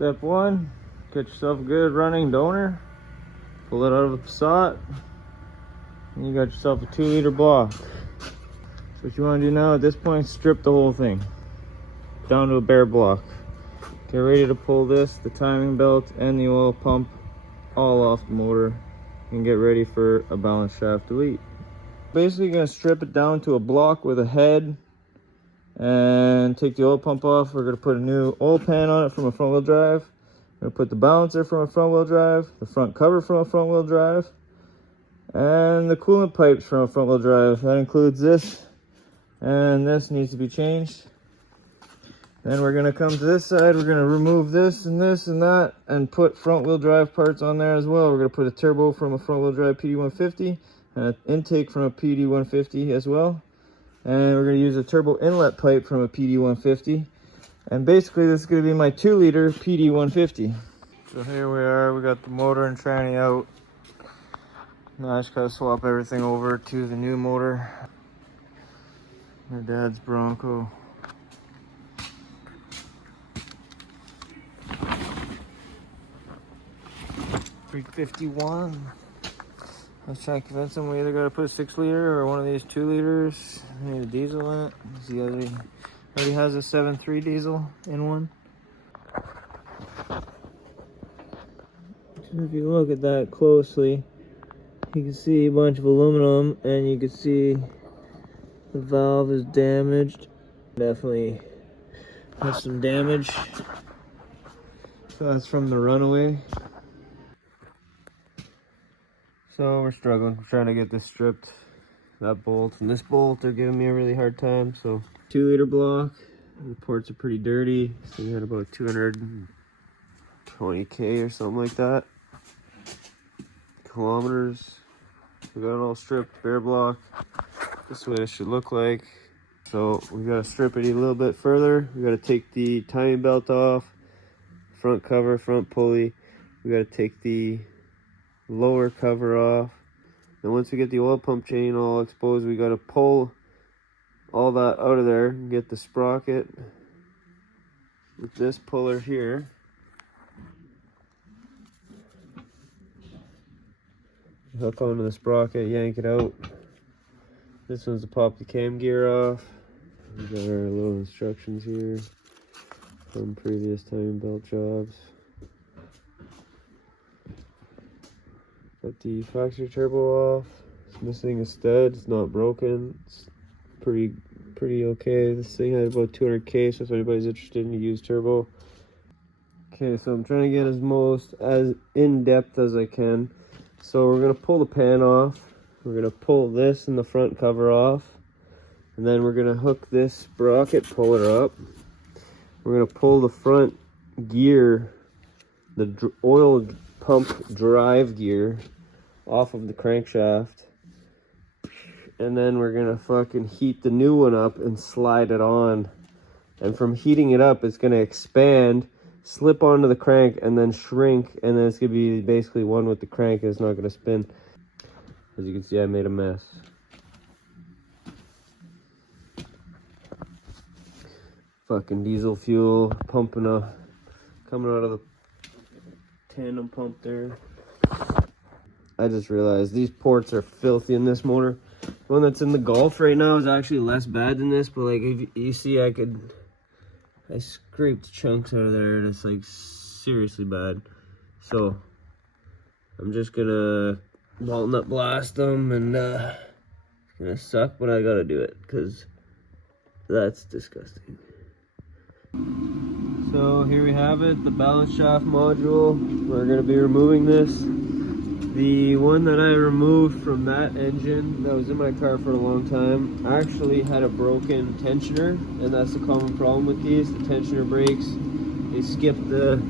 Step one, get yourself a good running donor, pull it out of the Passat, and you got yourself a 2-liter block. So what you want to do now at this point, strip the whole thing down to a bare block. Get ready to pull this, the timing belt, and the oil pump all off the motor, and get ready for a balance shaft delete. Basically going to strip it down to a block with a head and take the oil pump off. We're going to put a new oil pan on it from a front wheel drive. We're going to put the balancer from a front wheel drive, the front cover from a front wheel drive, and the coolant pipes from a front wheel drive. That includes this, and this needs to be changed. Then we're going to come to this side. We're going to remove this and this and that and put front wheel drive parts on there as well. We're going to put a turbo from a front wheel drive PD150 and an intake from a PD150 as well. And we're going to use a turbo inlet pipe from a PD150. And basically this is going to be my 2-liter PD150. So here we are, we got the motor and tranny out. Now I just got to swap everything over to the new motor. My dad's Bronco. $351. I was trying to convince him we either got to put a 6-liter or one of these 2-liters. I need a diesel in it. He already has a 7.3 diesel in one. So if you look at that closely, you can see a bunch of aluminum, and you can see the valve is damaged. Definitely has some damage. So that's from the runaway. So we're struggling. We're trying to get this stripped. That bolt and this bolt are giving me a really hard time. So 2-liter block. The ports are pretty dirty. So we had about 220K or something like that. Kilometers. We got it all stripped, bare block. This is what it should look like. So we got to strip it a little bit further. We got to take the timing belt off, front cover, front pulley. We got to take the lower cover off. And once we get the oil pump chain all exposed, we got to pull all that out of there and get the sprocket with this puller here. Hook onto the sprocket, yank it out. This one's to pop the cam gear off. We got our little instructions here from previous timing belt jobs. Got the factory turbo off. It's missing a stud. It's not broken. It's pretty okay. This thing had about 200K, so if anybody's interested in a used turbo. Okay, so I'm trying to get as in depth as I can. So we're gonna pull the pan off. We're gonna pull this and the front cover off, and then we're gonna hook this sprocket puller up. We're gonna pull the front gear, the oil pump drive gear, off of the crankshaft, and then we're gonna fucking heat the new one up and slide it on. And from heating it up, it's gonna expand, slip onto the crank, and then shrink, and then it's gonna be basically one with the crank. It's not gonna spin. As you can see, I made a mess. Fucking diesel fuel coming out of the tandem pump there. I just realized these ports are filthy in this motor. The one that's in the Golf right now is actually less bad than this, but like if you see, I scraped chunks out of there, and it's like seriously bad. So I'm just gonna walnut blast them, and it's gonna suck, but I gotta do it because that's disgusting. So here we have it, the balance shaft module. We're gonna be removing this. The one that I removed from that engine that was in my car for a long time actually had a broken tensioner, and that's the common problem with these. The tensioner breaks, they skip the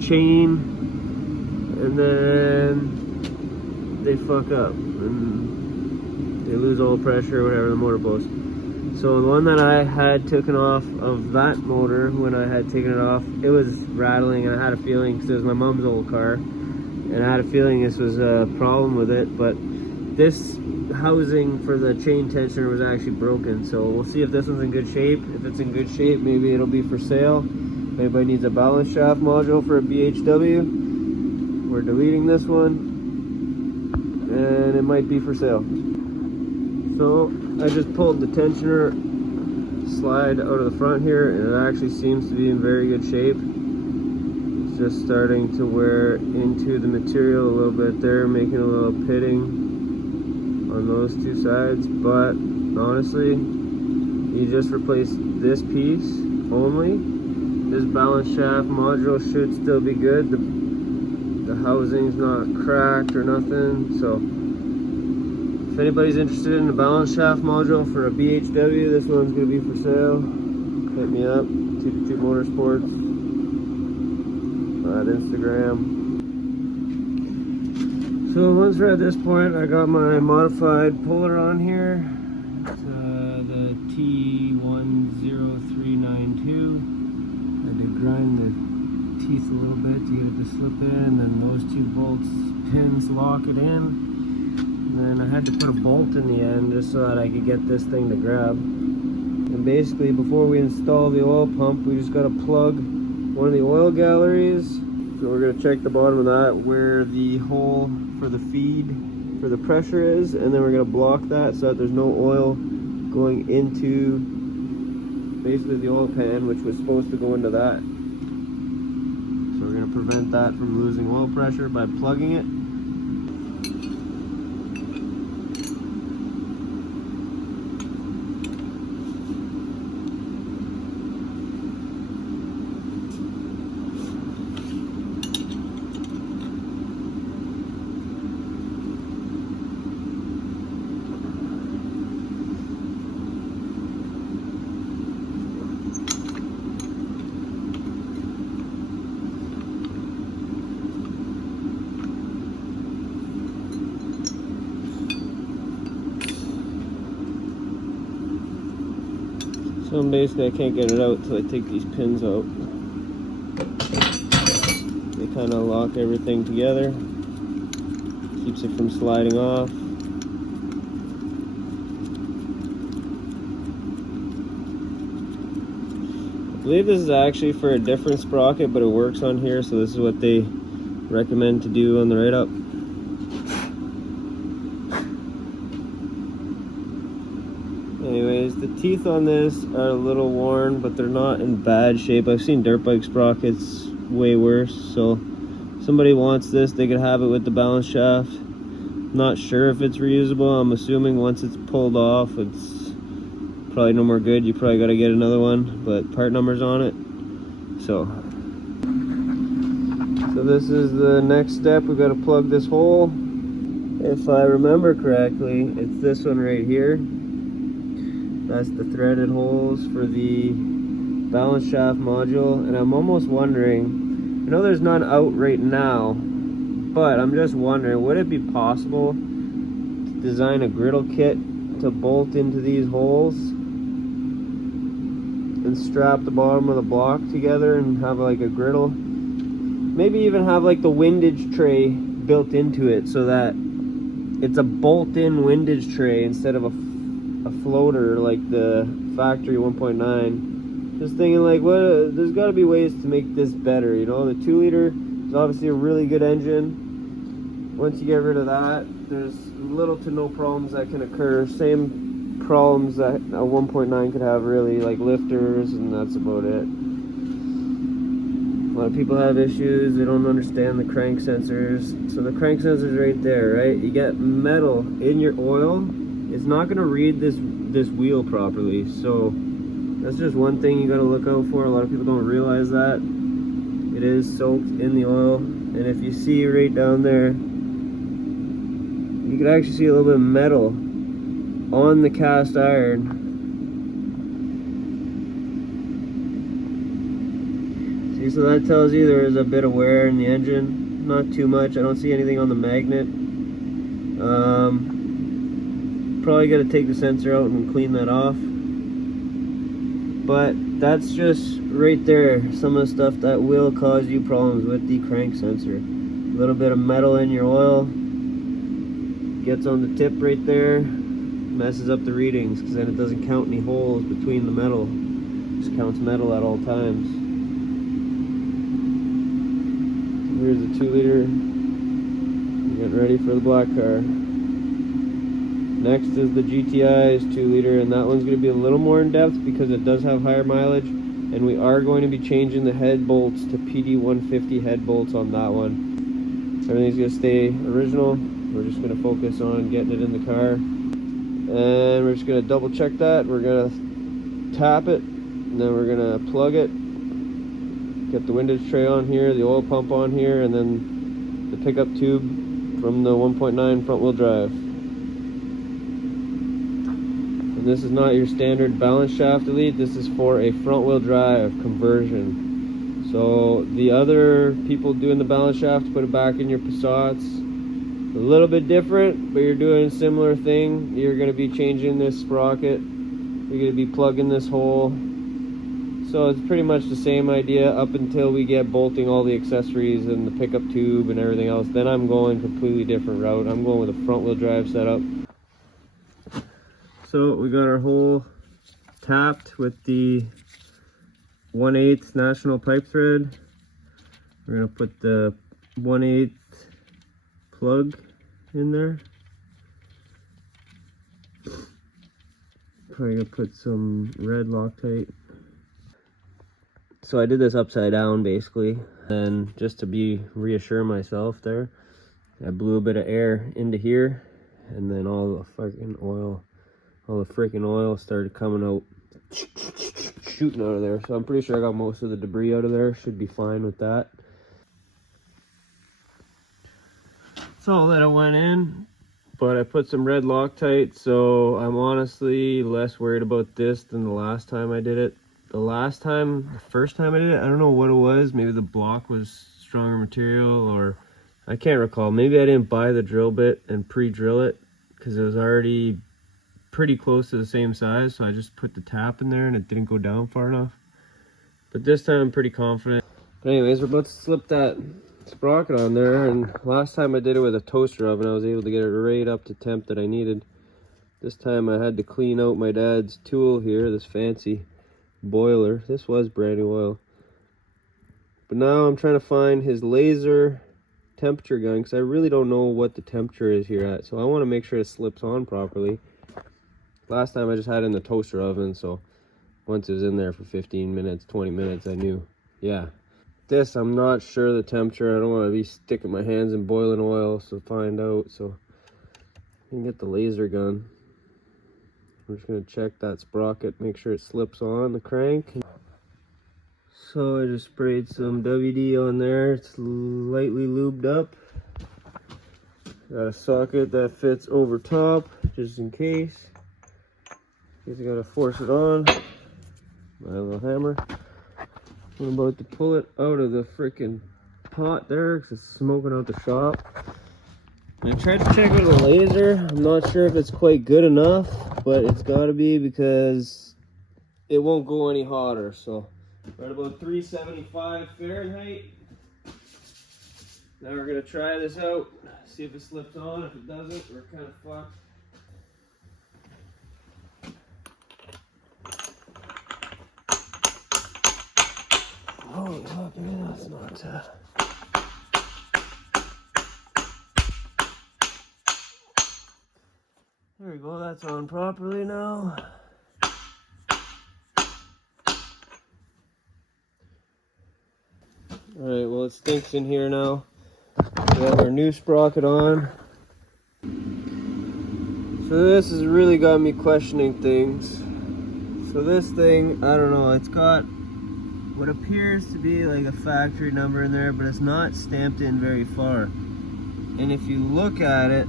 chain, and then they fuck up and they lose all pressure or whatever, the motor blows. So the one that I had taken off of that motor, when I had taken it off, it was rattling, and I had a feeling, because it was my mom's old car, and I had a feeling this was a problem with it. But this housing for the chain tensioner was actually broken, so we'll see if this one's in good shape. If it's in good shape, maybe it'll be for sale. If anybody needs a balance shaft module for a BHW, we're deleting this one, and it might be for sale. So I just pulled the tensioner slide out of the front here, and it actually seems to be in very good shape. It's just starting to wear into the material a little bit there, making a little pitting on those two sides. But honestly, you just replace this piece only. This balance shaft module should still be good. The housing's not cracked or nothing. So if anybody's interested in a balance shaft module for a BHW, this one's going to be for sale. Hit me up, 222 Motorsports, at Instagram. So once we're at this point, I got my modified puller on here. It's the T10392. I did grind the teeth a little bit to get it to slip in, and then those two pins lock it in. And then I had to put a bolt in the end just so that I could get this thing to grab. And basically, before we install the oil pump, we just got to plug one of the oil galleries. So we're going to check the bottom of that where the hole for the feed for the pressure is, and then we're going to block that so that there's no oil going into basically the oil pan, which was supposed to go into that. So we're going to prevent that from losing oil pressure by plugging it. So basically I can't get it out until I take these pins out. They kind of lock everything together, keeps it from sliding off. I believe this is actually for a different sprocket, but it works on here, so this is what they recommend to do on the write-up. Anyways, the teeth on this are a little worn, but they're not in bad shape. I've seen dirt bike sprockets way worse, so if somebody wants this, they could have it with the balance shaft. Not sure if it's reusable. I'm assuming once it's pulled off, it's probably no more good. You probably got to get another one, but part numbers on it. So this is the next step. We've got to plug this hole. If I remember correctly, it's this one right here. That's the threaded holes for the balance shaft module, and I'm almost wondering, I know there's none out right now, but I'm just wondering, would it be possible to design a griddle kit to bolt into these holes and strap the bottom of the block together and have like a griddle? Maybe even have like the windage tray built into it so that it's a bolt-in windage tray instead of a floater like the factory 1.9. Just thinking like, there's got to be ways to make this better, you know. The 2 liter is obviously a really good engine. Once you get rid of that, there's little to no problems that can occur. Same problems that a 1.9 could have, really, like lifters, and that's about it. A lot of people have issues, they don't understand the crank sensors. So the crank sensor's right there, right? You get metal in your oil, it's not going to read this wheel properly. So that's just one thing you got to look out for. A lot of people don't realize that. It is soaked in the oil. And if you see right down there, you can actually see a little bit of metal on the cast iron. See, so that tells you there is a bit of wear in the engine. Not too much. I don't see anything on the magnet. Probably got to take the sensor out and clean that off. But that's just right there, some of the stuff that will cause you problems with the crank sensor. A little bit of metal in your oil gets on the tip right there, messes up the readings, because then it doesn't count any holes between the metal. It just counts metal at all times. here's the 2 liter. Getting ready for the black car. Next is the GTI's 2 liter, and that one's going to be a little more in depth because it does have higher mileage, and we are going to be changing the head bolts to PD 150 head bolts on that one. Everything's going to stay original. We're just going to focus on getting it in the car, and we're just going to double check that. We're going to tap it, and then we're going to plug it, get the windage tray on here, the oil pump on here, and then the pickup tube from the 1.9 front wheel drive. This is not your standard balance shaft elite. This is for a front wheel drive conversion. So the other people doing the balance shaft put it back in your Passats. A little bit different, but you're doing a similar thing. You're going to be changing this sprocket. You're going to be plugging this hole. So it's pretty much the same idea up until we get bolting all the accessories and the pickup tube and everything else. Then I'm going a completely different route. I'm going with a front wheel drive setup. So we got our hole tapped with the 1/8 national pipe thread. We're gonna put the 1/8 plug in there. Probably gonna put some red Loctite. So I did this upside down basically, and just to reassure myself there, I blew a bit of air into here, and then all the freaking oil started coming out, shooting out of there. So I'm pretty sure I got most of the debris out of there. Should be fine with that. So I'll let it went in, but I put some red Loctite, so I'm honestly less worried about this than the last time I did it. The first time I did it, I don't know what it was. Maybe the block was stronger material, or I can't recall. Maybe I didn't buy the drill bit and pre-drill it because it was already pretty close to the same size, so I just put the tap in there and it didn't go down far enough. But this time I'm pretty confident. But anyways, we're about to slip that sprocket on there, and last time I did it with a toaster oven, I was able to get it right up to temp that I needed. This time I had to clean out my dad's tool here, this fancy boiler. This was brand new oil. But now I'm trying to find his laser temperature gun, because I really don't know what the temperature is here at, so I want to make sure it slips on properly. Last time I just had it in the toaster oven, so once it was in there for 15 minutes, 20 minutes, I knew. Yeah. This, I'm not sure the temperature. I don't want to be sticking my hands in boiling oil to find out, so I can get the laser gun. I'm just going to check that sprocket, make sure it slips on the crank. So I just sprayed some WD on there. It's lightly lubed up. Got a socket that fits over top, just in case. Just gotta force it on. My little hammer. I'm about to pull it out of the freaking pot there because it's smoking out the shop. I tried to check with a laser. I'm not sure if it's quite good enough, but it's gotta be because it won't go any hotter. So we're at about 375 Fahrenheit. Now we're gonna try this out, see if it slips on. If it doesn't, we're kind of fucked. Holy fuck, man, that's not There we go, that's on properly now. Alright, well, it stinks in here now. We have our new sprocket on. So this has really got me questioning things. So this thing, I don't know, it's got what appears to be like a factory number in there, but it's not stamped in very far. And if you look at it,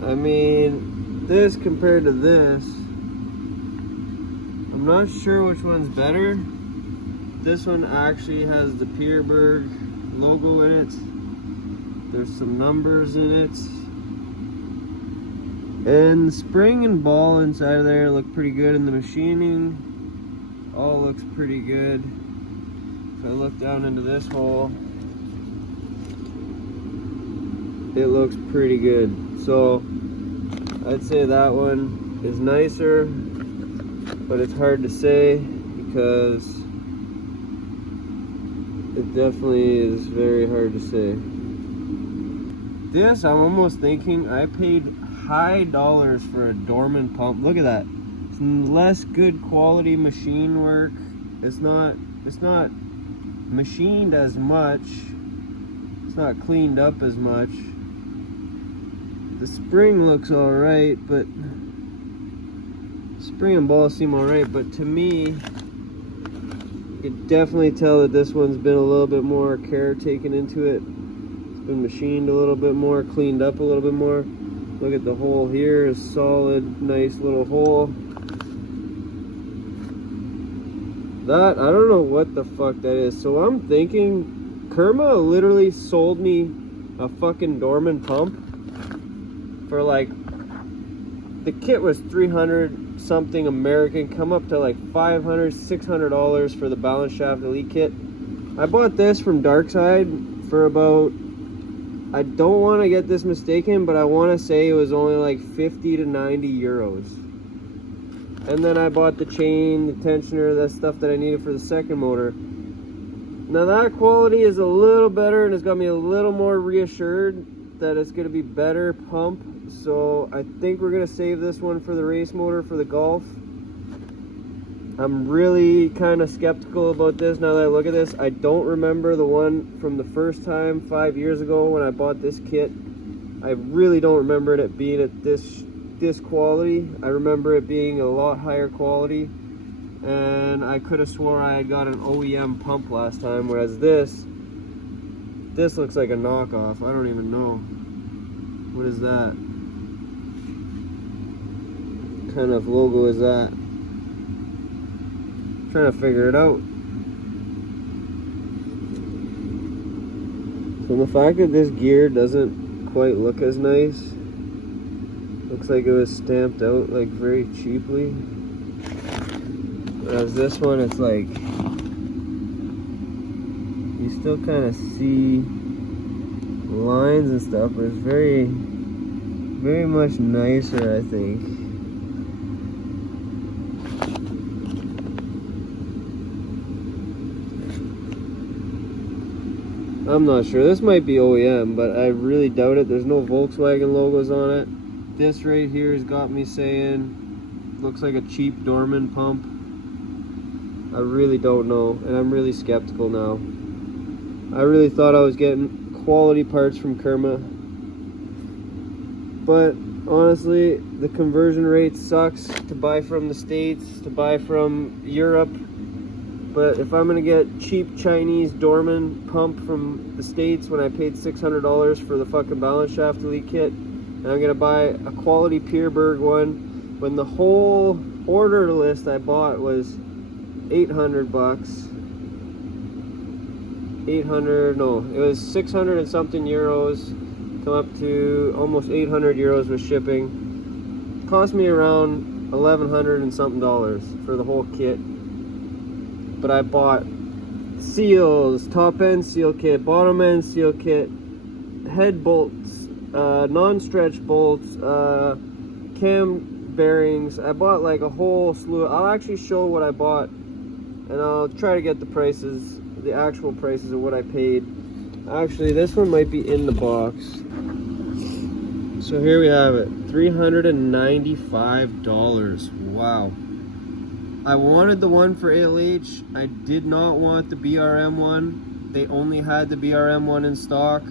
I mean, this compared to this, I'm not sure which one's better. This one actually has the Pierberg logo in it. There's some numbers in it. And the spring and ball inside of there look pretty good, and the machining all looks pretty good. If I look down into this hole, it looks pretty good. So I'd say that one is nicer, but it's hard to say because It definitely is very hard to say. This, I'm almost thinking I paid high dollars for a Dorman pump. Look at that. It's less good quality machine work. It's not machined as much. It's not cleaned up as much. The spring looks all right, but spring and ball seem all right, but to me, you can definitely tell that this one's been a little bit more care taken into it. It's been machined a little bit more, cleaned up a little bit more. Look at the hole here, a solid, nice little hole. That, I don't know what the fuck that is. So I'm thinking, Kerma literally sold me a fucking Dorman pump for like, the kit was 300 something American, come up to like $500, $600 for the balance shaft elite kit. I bought this from Darkside for about, I don't want to get this mistaken, but I want to say it was only like 50 to 90 euros. And then I bought the chain, the tensioner, that stuff that I needed for the second motor. Now that quality is a little better and it's got me a little more reassured that it's going to be better pump. So I think we're going to save this one for the race motor for the Golf. I'm really kind of skeptical about this now that I look at this. I don't remember the one from the first time 5 years ago when I bought this kit. I really don't remember it being at this quality. I remember it being a lot higher quality, and I could have swore I had got an OEM pump last time, whereas this looks like a knockoff. I don't even know. What is that? What kind of logo is that? I'm trying to figure it out. So the fact that this gear doesn't quite look as nice, looks like it was stamped out like very cheaply. Whereas this one, it's like, you still kind of see lines and stuff, but it's very, very much nicer, I think. I'm not sure. This might be OEM, but I really doubt it. There's no Volkswagen logos on it. This right here has got me saying, looks like a cheap Dorman pump. I really don't know, and I'm really skeptical now. I really thought I was getting quality parts from Kerma, but honestly, the conversion rate sucks to buy from the States, to buy from Europe. But if I'm gonna get cheap Chinese Dorman pump from the States when I paid $600 for the fucking balance shaft elite kit, and I'm gonna buy a quality Pierberg one when the whole order list I bought was 800 bucks. 800, no, it was 600 and something euros, come up to almost 800 euros with shipping. Cost me around 1100 and something dollars for the whole kit. But I bought seals, top end seal kit, bottom end seal kit, head bolts, non-stretch bolts, cam bearings. I bought like a whole slew. I'll actually show what I bought, and I'll try to get the prices, the actual prices of what I paid. Actually, this one might be in the box. So here we have it, $395. Wow. I wanted the one for ALH. I did not want the BRM one. They only had the BRM one in stock.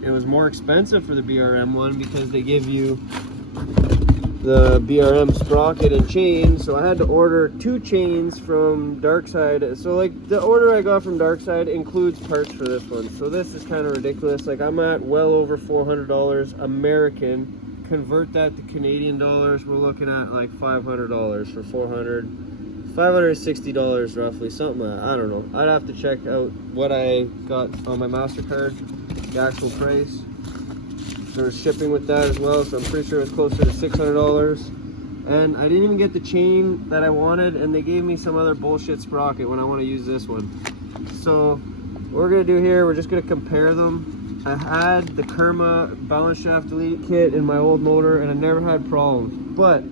It was more expensive for the BRM one because they give you the BRM sprocket and chain. So I had to order 2 chains from Darkside. So like the order I got from Darkside includes parts for this one. So this is kind of ridiculous. Like I'm at well over $400 American. Convert that to Canadian dollars, we're looking at like $500 for 400, $560 roughly, something like that. I don't know. I'd have to check out what I got on my MasterCard, the actual price. There's shipping with that as well, so I'm pretty sure it was closer to $600. And I didn't even get the chain that I wanted, and they gave me some other bullshit sprocket when I want to use this one. So what we're gonna do here, we're just gonna compare them. I had the Kerma balance shaft elite kit in my old motor and I never had problems, but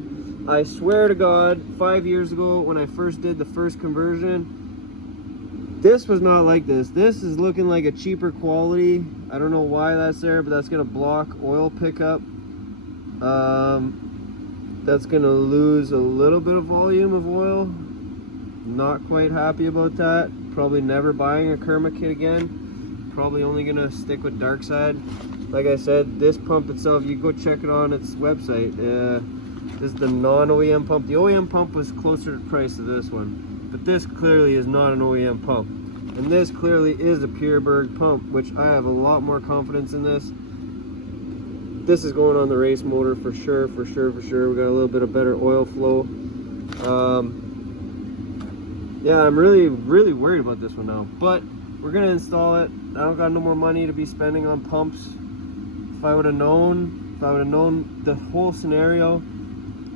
I swear to God, 5 years ago when I first did the first conversion, this was not like this. This is looking like a cheaper quality. I don't know why that's there, but that's gonna block oil pickup. That's gonna lose a little bit of volume of oil. Not quite happy about that. Probably never buying a Kerma kit again. Probably only gonna stick with dark side. Like I said, this pump itself, you go check it on its website. This is the non-OEM pump. The OEM pump was closer to the price of this one, but this clearly is not an OEM pump. And this clearly is a Pureberg pump, which I have a lot more confidence in this. This is going on the race motor for sure, for sure, for sure. We got a little bit of better oil flow. Yeah, I'm really, really worried about this one now, but we're gonna install it. I don't got no more money to be spending on pumps. If I would have known the whole scenario,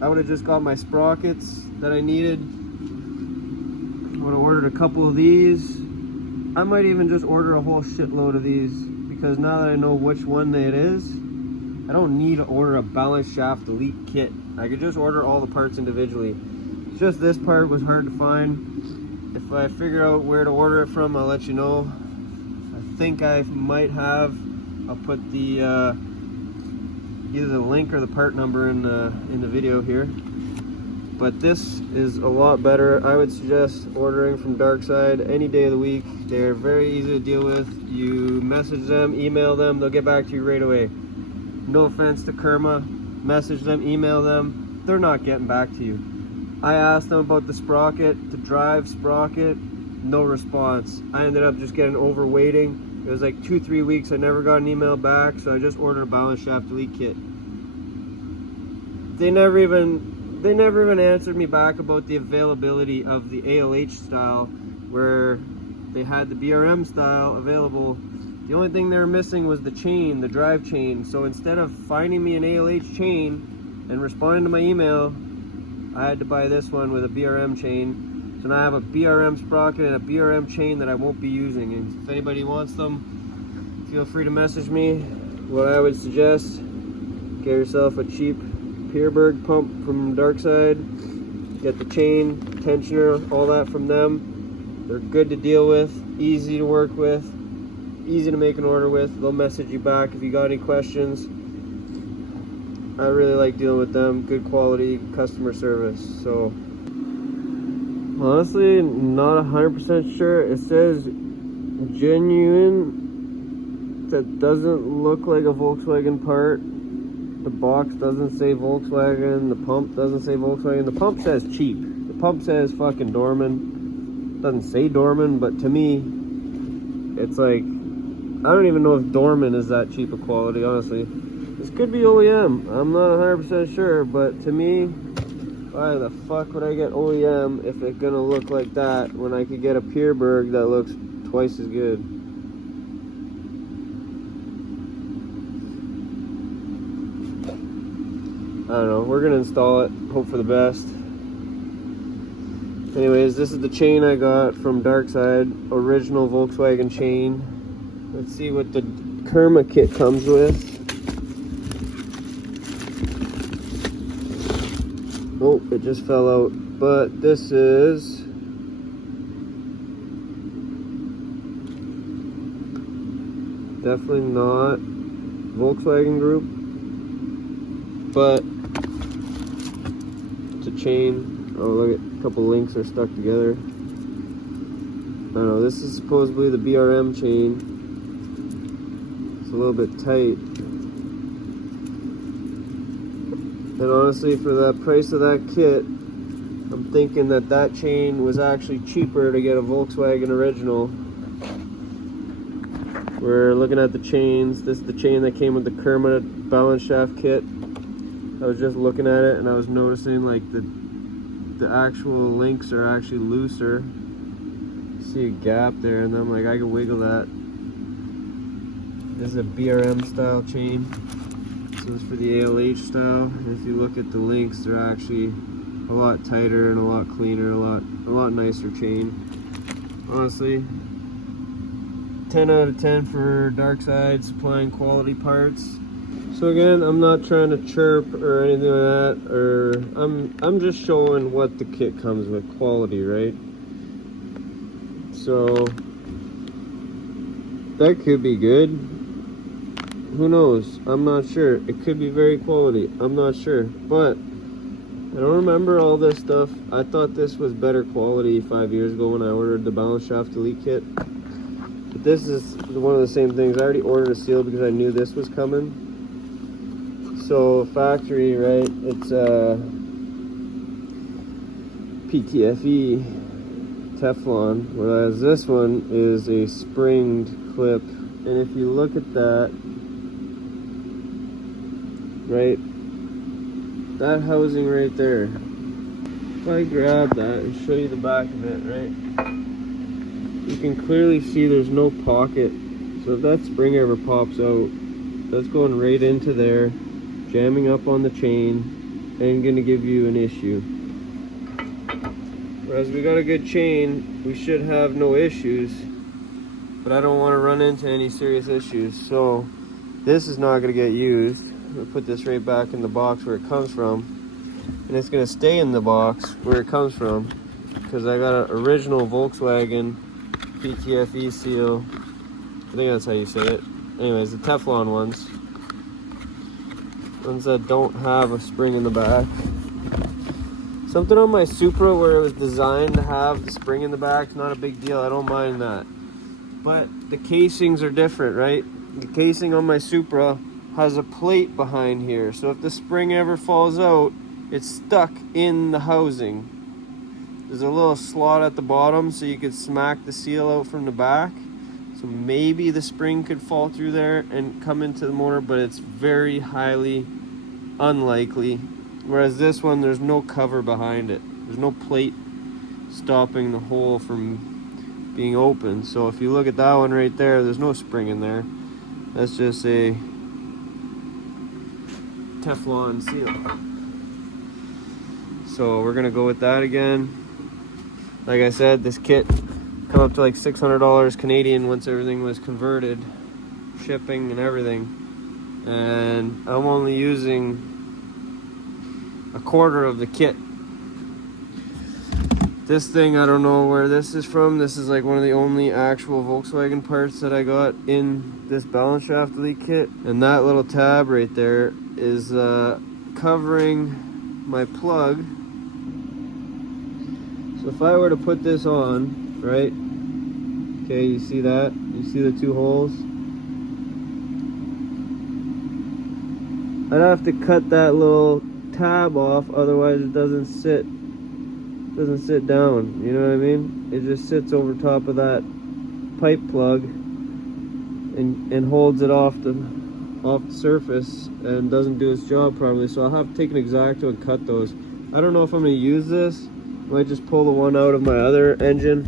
I would have just got my sprockets that I needed. I would have ordered a couple of these. I might even just order a whole shitload of these, because now that I know which one it is, I don't need to order a balance shaft elite kit. I could just order all the parts individually. Just this part was hard to find. If I figure out where to order it from, I'll let you know. I think I might have. I'll put the either the link or the part number in the video here. But this is a lot better. I would suggest ordering from Darkside any day of the week. They're very easy to deal with. You message them, email them, they'll get back to you right away. No offense to Kerma, message them, email them, they're not getting back to you. I asked them about the sprocket, the drive sprocket, no response. I ended up just getting over waiting. It was like 2-3 weeks, I never got an email back, so I just ordered a balance shaft elite kit. They never even answered me back about the availability of the ALH style, where they had the BRM style available. The only thing they were missing was the chain, the drive chain. So instead of finding me an ALH chain and responding to my email, I had to buy this one with a BRM chain. So now I have a BRM sprocket and a BRM chain that I won't be using. And if anybody wants them, feel free to message me. What I would suggest, get yourself a cheap Pureberg pump from Darkside. Get the chain, tensioner, all that from them. They're good to deal with, easy to work with, easy to make an order with. They'll message you back if you got any questions. I really like dealing with them. Good quality customer service. So honestly, not 100% sure. It says genuine. That doesn't look like a Volkswagen part. The box doesn't say Volkswagen. The pump doesn't say Volkswagen. The pump says cheap. The pump says fucking Dorman. Doesn't say Dorman, but to me, it's like, I don't even know if Dorman is that cheap a quality, honestly. This could be OEM. I'm not 100% sure, but to me, why the fuck would I get OEM if it's gonna look like that when I could get a Pureberg that looks twice as good? I don't know. We're gonna install it. Hope for the best. Anyways, this is the chain I got from Darkside. Original Volkswagen chain. Let's see what the Kerma kit comes with. Oh, it just fell out. But this is definitely not Volkswagen Group, but it's a chain. Oh, look at a couple links are stuck together. I don't know, this is supposedly the BRM chain. It's a little bit tight. And honestly, for the price of that kit, I'm thinking that that chain was actually cheaper to get a Volkswagen original. We're looking at the chains. This is the chain that came with the Kerma balance shaft kit. I was just looking at it and I was noticing like the actual links are actually looser. See a gap there, and I'm like, I can wiggle that. This is a BRM style chain. So this is for the ALH style. And if you look at the links, they're actually a lot tighter and a lot cleaner, a lot nicer chain. Honestly, 10 out of 10 for Darkside supplying quality parts. So again, I'm not trying to chirp or anything like that, or I'm just showing what the kit comes with, quality, right? So that could be good. Who knows? I'm not sure. It could be very quality. I'm not sure. But I don't remember all this stuff. I thought this was better quality 5 years ago when I ordered the balance shaft delete kit. But this is one of the same things. I already ordered a seal because I knew this was coming. So factory, right? It's PTFE Teflon, whereas this one is a springed clip. And if you look at that, right, that housing right there, if I grab that and show you the back of it, right, you can clearly see there's no pocket. So if that spring ever pops out, that's going right into there, jamming up on the chain, and gonna give you an issue. Whereas we got a good chain, we should have no issues, but I don't want to run into any serious issues. So this is not going to get used. I'm going to put this right back in the box where it comes from, and it's going to stay in the box where it comes from because I got an original Volkswagen PTFE seal. I think that's how you say it. Anyways, the Teflon ones that don't have a spring in the back. Something on my Supra where it was designed to have the spring in the back, not a big deal, I don't mind that. But the casings are different, right? The casing on my Supra has a plate behind here, so if the spring ever falls out, it's stuck in the housing. There's a little slot at the bottom so you could smack the seal out from the back. So maybe the spring could fall through there and come into the motor, but it's very highly unlikely. Whereas this one, there's no cover behind it. There's no plate stopping the hole from being open. So if you look at that one right there, there's no spring in there. That's just a Teflon seal. So we're gonna go with that again. Like I said, this kit come up to like $600 Canadian once everything was converted, shipping and everything. And I'm only using a quarter of the kit. This thing, I don't know where this is from. This is like one of the only actual Volkswagen parts that I got in this balance shaft delete kit. And that little tab right there is covering my plug. So if I were to put this on, right? Okay, you see that? You see the two holes? I'd have to cut that little tab off, otherwise it doesn't sit down, you know what I mean? It just sits over top of that pipe plug and holds it off the surface and doesn't do its job properly. So I'll have to take an X-Acto and cut those. I don't know if I'm going to use this. I might just pull the one out of my other engine,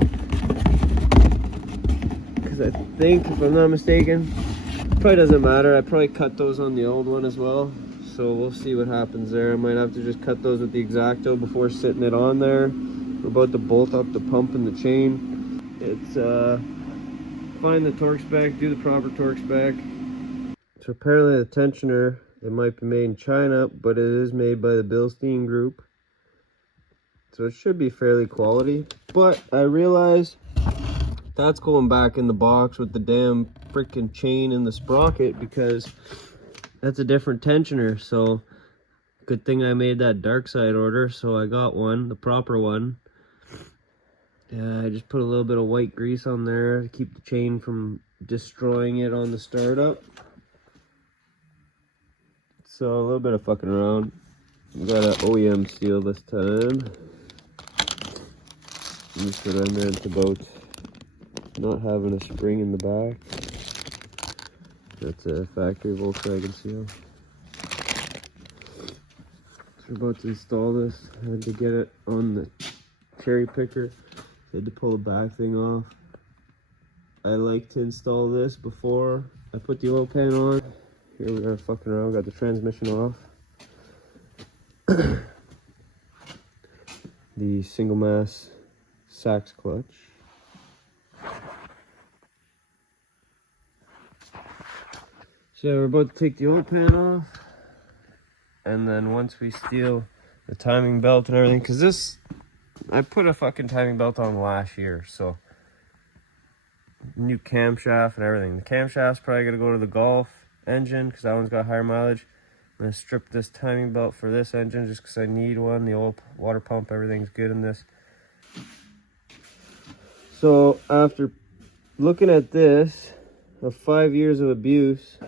because I think, if I'm not mistaken, probably doesn't matter. I probably cut those on the old one as well. So we'll see what happens there. I might have to just cut those with the X-Acto before sitting it on there. We're about to bolt up the pump and the chain. It's find the torque spec, do the proper torque spec. So apparently the tensioner, it might be made in China, but it is made by the Bilstein group. So it should be fairly quality. But I realize that's going back in the box with the damn freaking chain and the sprocket, because that's a different tensioner. So good thing I made that dark side order, so I got one, the proper one. I just put a little bit of white grease on there to keep the chain from destroying it on the startup. So a little bit of fucking around. We got an OEM seal this time. I'm just what I meant about not having a spring in the back. That's a factory Volkswagen seal. So we're about to install this. I had to get it on the cherry picker. I had to pull the back thing off. I like to install this before I put the oil pan on. Here we are fucking around, got the transmission off. The single mass Sachs clutch. So we're about to take the oil pan off. And then once we steal the timing belt and everything, because this, I put a fucking timing belt on last year, so new camshaft and everything. The camshaft's probably gonna go to the Golf engine because that one's got higher mileage. I'm gonna strip this timing belt for this engine just because I need one. The oil, water pump, everything's good in this. So after looking at this, of 5 years of abuse,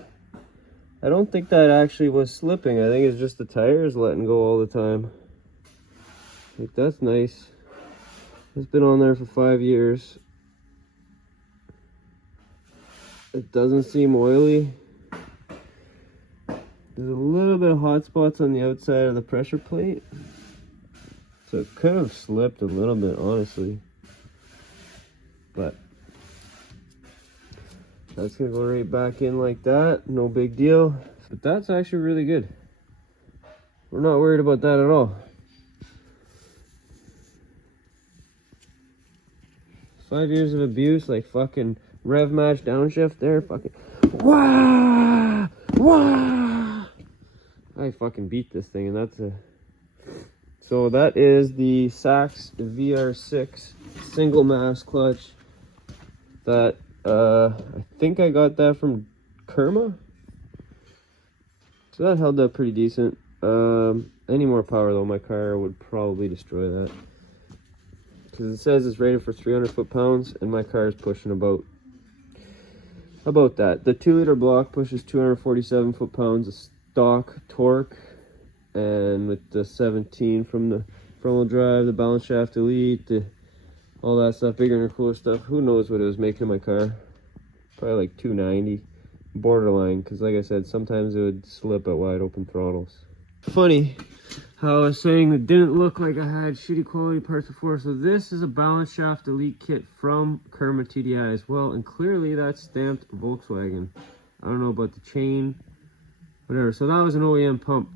I don't think that actually was slipping. I think it's just the tires letting go all the time. Like, that's nice. It's been on there for 5 years. It doesn't seem oily. There's a little bit of hot spots on the outside of the pressure plate. So it could have slipped a little bit, honestly. But that's gonna go right back in like that. No big deal. But that's actually really good. We're not worried about that at all. 5 years of abuse, like fucking rev match downshift there, fucking wah wah. I fucking beat this thing, and that's a. So that is the Sachs VR6 single mass clutch. That I think I got that from Kerma. So that held up pretty decent. Any more power though, my car would probably destroy that. Because it says it's rated for 300 foot-pounds, and my car is pushing about that. The 2-liter block pushes 247 foot-pounds of stock torque, and with the 17 from the front-wheel drive, the balance shaft elite, all that stuff, bigger and cooler stuff. Who knows what it was making in my car? Probably like 290, borderline. Because like I said, sometimes it would slip at wide open throttles. Funny how I was saying it didn't look like I had shitty quality parts before. So this is a balance shaft elite kit from Kerma TDI as well, and clearly that's stamped Volkswagen. I don't know about the chain, whatever. So that was an OEM pump.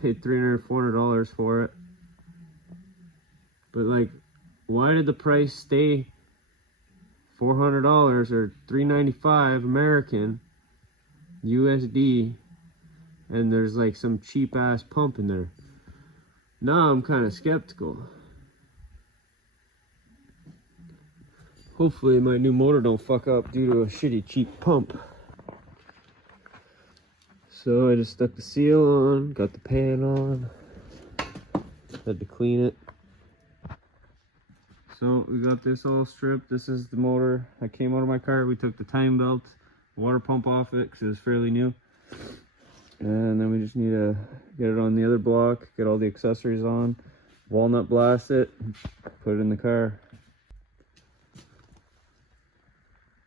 Paid $300, $400 for it. But like, why did the price stay $400 or $395 American USD, and there's like some cheap ass pump in there? Now I'm kind of skeptical. Hopefully my new motor don't fuck up due to a shitty cheap pump. So I just stuck the seal on, got the pan on, had to clean it. So we got this all stripped. This is the motor that came out of my car. We took the time belt, water pump off it because it was fairly new. And then we just need to get it on the other block, get all the accessories on, walnut blast it, put it in the car.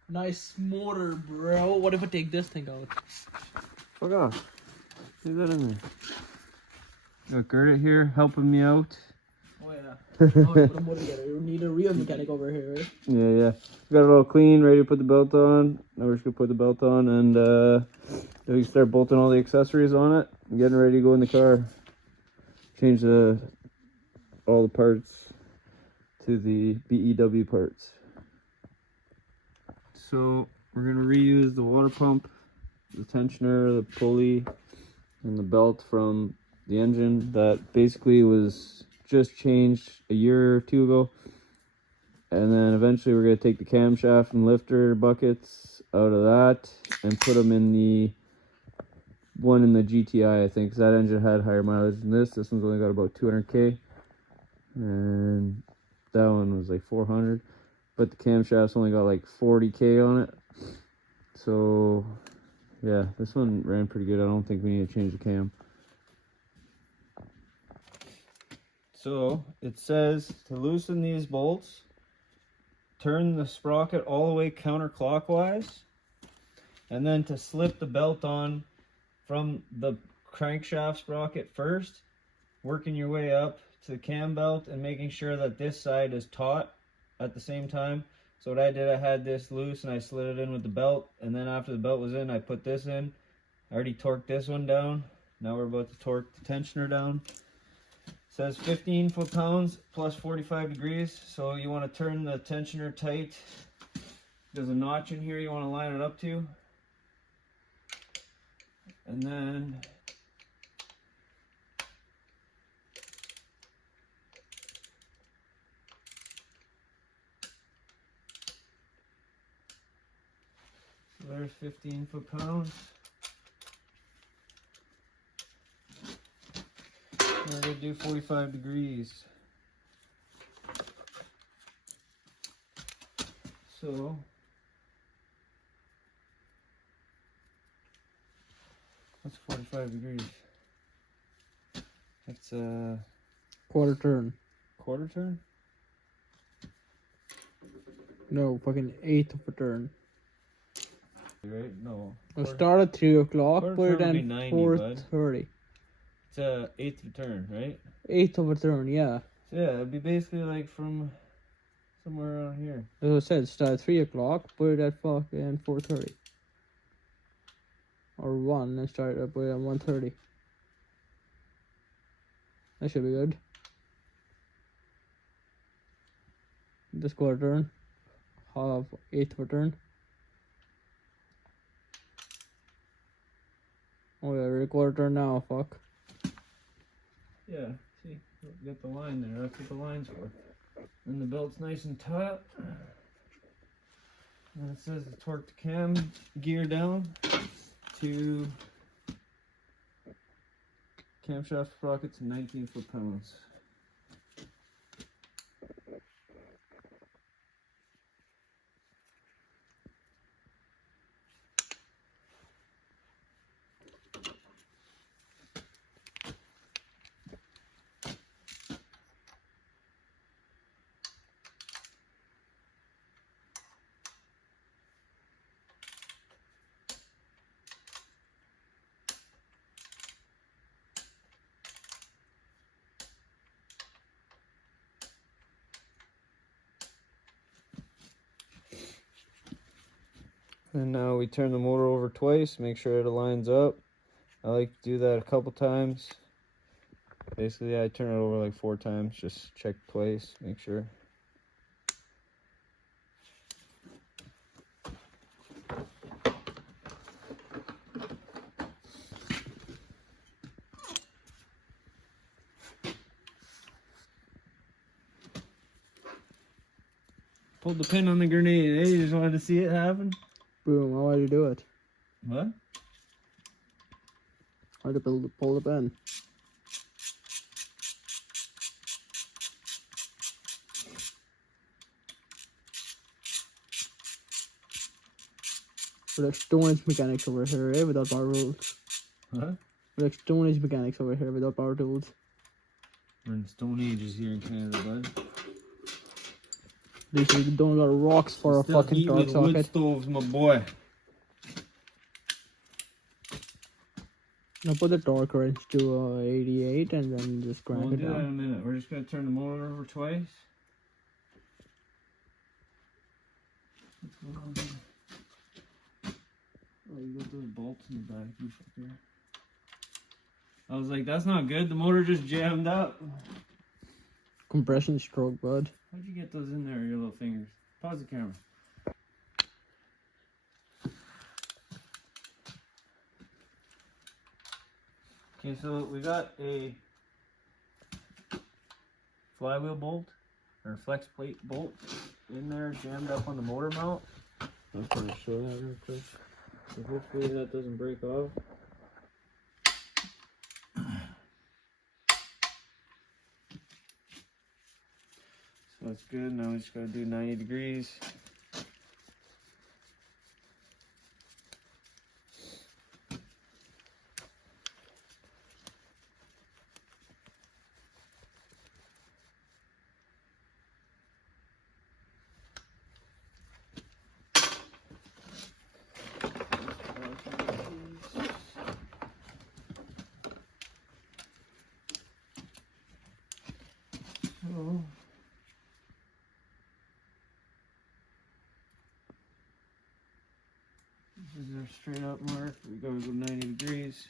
Nice motor, bro. What if I take this thing out? Fuck off. Leave that in there. Got Gerrit here helping me out. Oh yeah. Put them all together. You need a real mechanic over here, right? Yeah. Got it all clean, ready to put the belt on. Now we're just gonna put the belt on, and then we can start bolting all the accessories on it and getting ready to go in the car. Change all the parts to the BEW parts. So we're gonna reuse the water pump, the tensioner, the pulley, and the belt from the engine that basically was just changed a year or two ago. And then eventually we're going to take the camshaft and lifter buckets out of that and put them in the one in the GTI, I think, because that engine had higher mileage than this. This one's only got about 200k, and that one was like 400, but the camshaft's only got like 40k on it. So yeah, this one ran pretty good. I don't think we need to change the cam. So it says to loosen these bolts, turn the sprocket all the way counterclockwise, and then to slip the belt on from the crankshaft sprocket first, working your way up to the cam belt and making sure that this side is taut at the same time. So what I did, I had this loose and I slid it in with the belt, and then after the belt was in, I put this in. I already torqued this one down. Now we're about to torque the tensioner down. It says 15 foot-pounds plus 45 degrees, so you want to turn the tensioner tight. There's a notch in here you want to line it up to. And then there's 15 foot-pounds. We're gonna do 45 degrees. So what's 45 degrees? That's a Quarter turn. quarter turn? No, fucking eighth of a turn. Right? No. We'll start at 3 o'clock, quarter put it turn would be in 90, 4:30. It's a eighth of a turn, right? Eighth of a turn, yeah. So yeah, it'd be basically like from somewhere around here. As I said, start at 3 o'clock, put it at fucking 4:30. Or 1 and start it, put it at 1:30. That should be good. This quarter turn. Half eighth of a turn. Oh yeah, we're quarter turn now, fuck. Yeah, see, you got the line there. That's what the line's for. And the belt's nice and taut. And it says the torque to cam gear down to camshaft sprocket to 19 foot-pounds. And now we turn the motor over twice, make sure it lines up. I like to do that a couple times. Basically, I turn it over like 4 times, just check twice, make sure. Pulled the pin on the grenade, eh? You just wanted to see it happen? Boom, how do you do it? What? How to pull the pin? We're like Stone Age mechanics over here, eh? Without power tools. What? We're like Stone Age mechanics over here without power tools. We're in the Stone Ages here in Canada, bud. Basically, we don't got rocks for a Still fucking heat torque with wood socket. stoves, my boy. Now put the torque wrench to 88 and then just crank We'll it do that in a down. minute. We're just gonna turn the motor over twice. What's going on here? Oh, you got those bolts in the back, you fucker. I was like, that's not good. The motor just jammed up. Compression stroke, bud. How'd you get those in there, your little fingers? Pause the camera. Okay, so we got a flywheel bolt or flex plate bolt in there jammed up on the motor mount. I'm just going to show that real quick. So hopefully that doesn't break off. So that's good. Now we just got to do 90 degrees. So this is our straight up mark. We gotta go 90 degrees.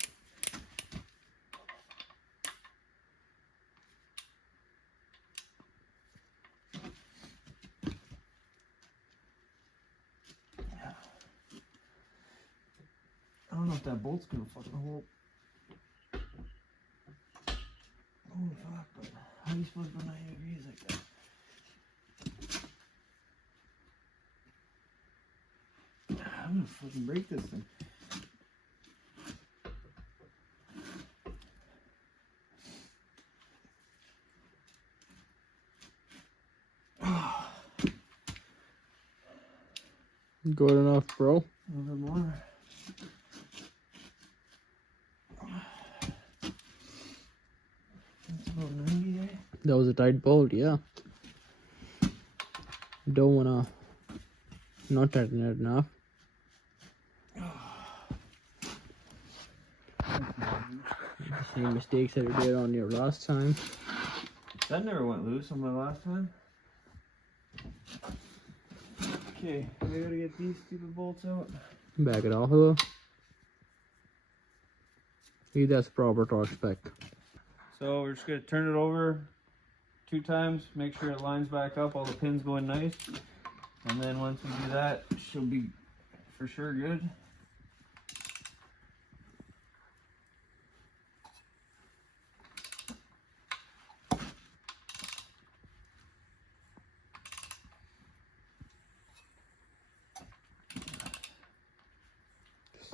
I don't know, if that bolt's gonna fucking hold. Oh fuck, but how are you supposed to go 90 degrees like that? I'm gonna fucking break this thing. Good enough, bro. A little bit more. That's about 90 there. That was a tight bolt, yeah. Don't wanna not tighten it enough. The same mistakes that you did on your last time. That never went loose on my last time. Okay, we gotta get these stupid bolts out. Back it off a little. See, that's proper torque spec. So we're just gonna turn it over 2 times, make sure it lines back up, all the pins go in nice. And then once we do that, she'll be for sure good.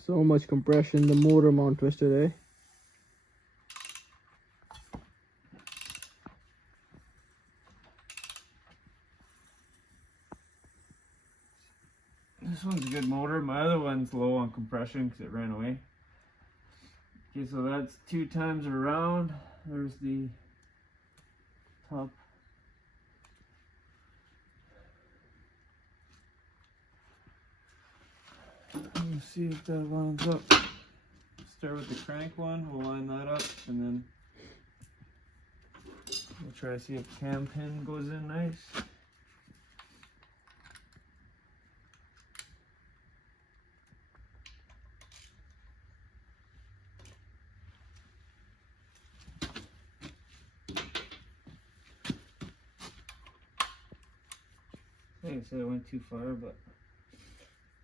So much compression, the motor mount twisted, eh? This one's a good motor. My other one's low on compression because it ran away. Okay, so that's 2 times around. There's the top. Let's see if that lines up. Start with the crank one. We'll line that up, and then we'll try to see if the cam pin goes in nice. I think I said I went too far, but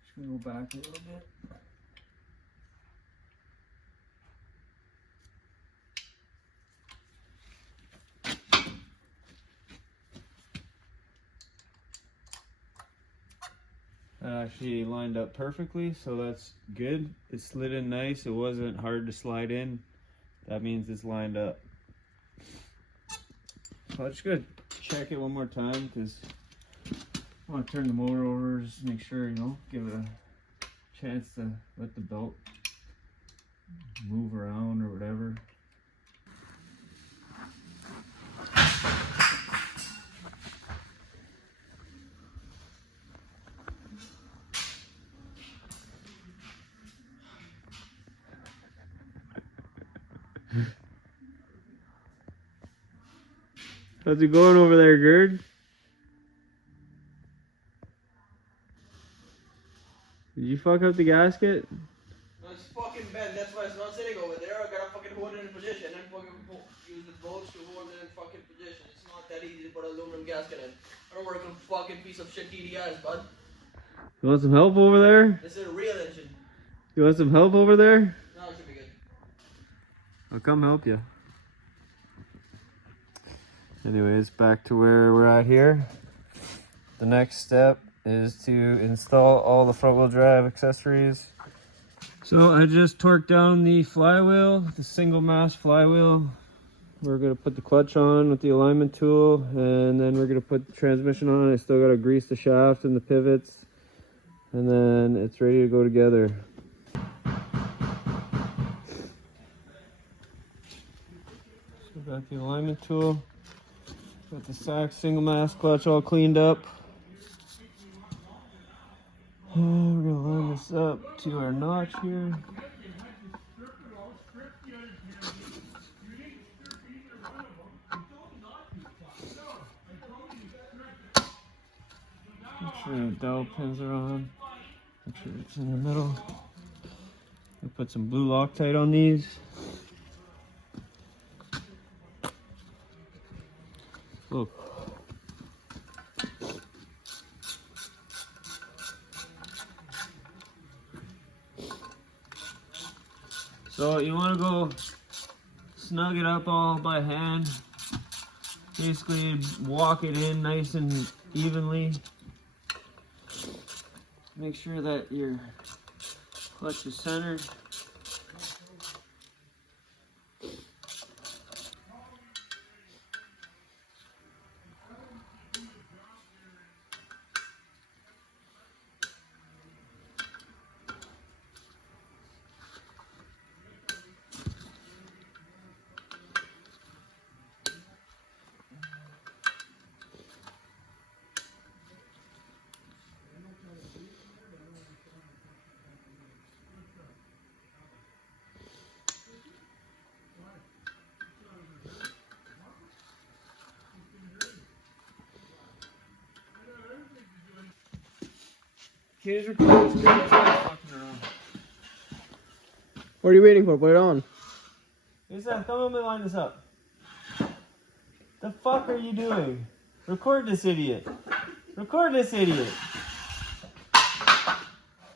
just gonna go back a little bit. That actually lined up perfectly, so that's good. It slid in nice. It wasn't hard to slide in. That means it's lined up. So I'm just gonna check it one more time because I want to turn the motor over, just make sure, you know, give it a chance to let the belt move around or whatever. How's it going over there, Gerd? Did you fuck up the gasket? No, it's fucking bent. That's why it's not sitting over there. I gotta fucking hold it in position and fucking use the bolts to hold it in fucking position. It's not that easy to put an aluminum gasket in. I don't work on fucking piece of shit TDIs, bud. You want some help over there? This is a real engine. You want some help over there? No, it should be good. I'll come help you. Anyways, back to where we're at here. The next step is to install all the front wheel drive accessories. So I just torqued down the flywheel, the single mass flywheel. We're gonna put the clutch on with the alignment tool, and then we're gonna put the transmission on. I still gotta grease the shaft and the pivots, and then it's ready to go together. So got the alignment tool. Got the Sachs single mass clutch all cleaned up. And we're gonna line this up to our notch here. Make sure the dowel pins are on. Make sure it's in the middle. We'll put some blue Loctite on these. Look. So you want to go snug it up all by hand. Basically walk it in nice and evenly. Make sure that your clutch is centered. Here's your clutch. What are you waiting for? Put it on. Hey Sam, come help me line this up. The fuck are you doing? Record this idiot. Record this idiot.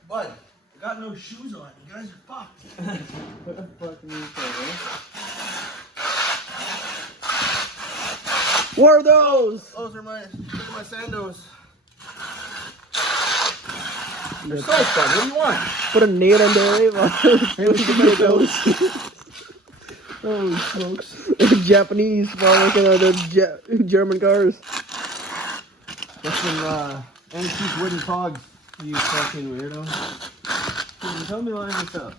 Bud, I got no shoes on. You guys are fucked. What the fuck are you saying, What are those? Those are my sandos. They're so fun. What do you want? Put a nail in there. Hey, let's get those. Holy smokes. Japanese, like the German cars. That's some antique wooden cogs, you fucking weirdo. Can you tell me line this up?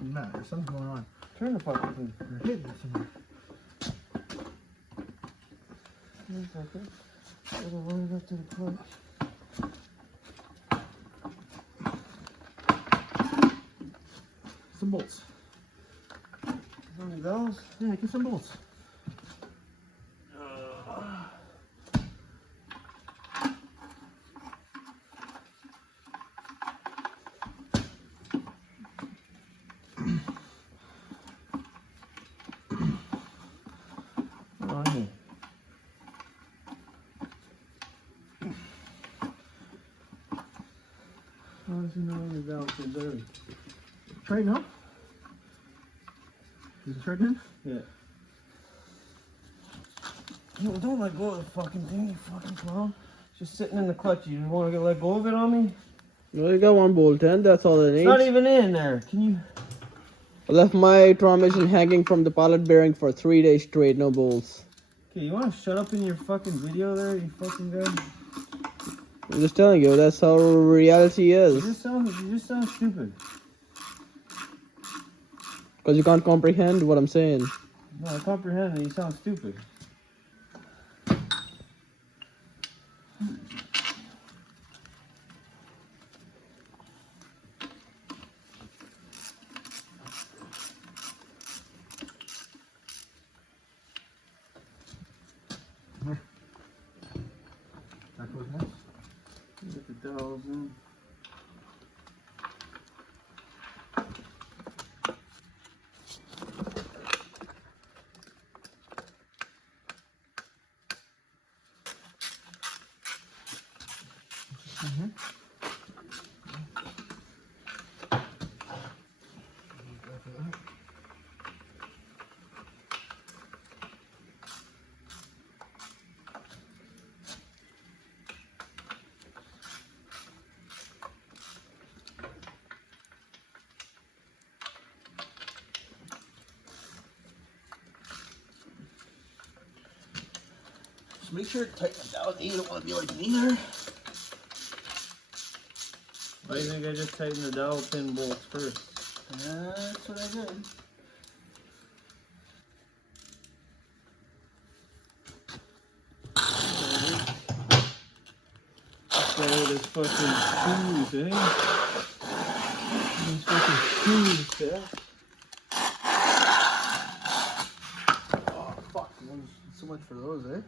Man, there's something going on. Turn the fucking thing. You're hitting it somewhere. Wait a second. Gotta line it up to the clutch. Some bolts. Only those? Yeah, get some bolts. On here. How does he know your valve is dirty? Right now? Is it starting in? Yeah. No, don't let go of the fucking thing, you fucking clown. It's just sitting in the clutch. You want to let go of it on me? No, you got one bolt in. That's all it needs. It's not even in there. Can you? I left my transmission hanging from the pilot bearing for 3 days straight, no bolts. Okay, you want to shut up in your fucking video there, you fucking guy? I'm just telling you, that's how reality You is. just sound stupid. Because you can't comprehend what I'm saying. No, I comprehend that you sound stupid. That goes next. Get the dowels in. Just make sure to tighten it down. You don't want to be like me there. Why do you think I just tightened the dowel pin bolts first? That's what I did. So this fucking shoes, eh? These fucking shoes, eh? Oh, fuck. So much for those, eh?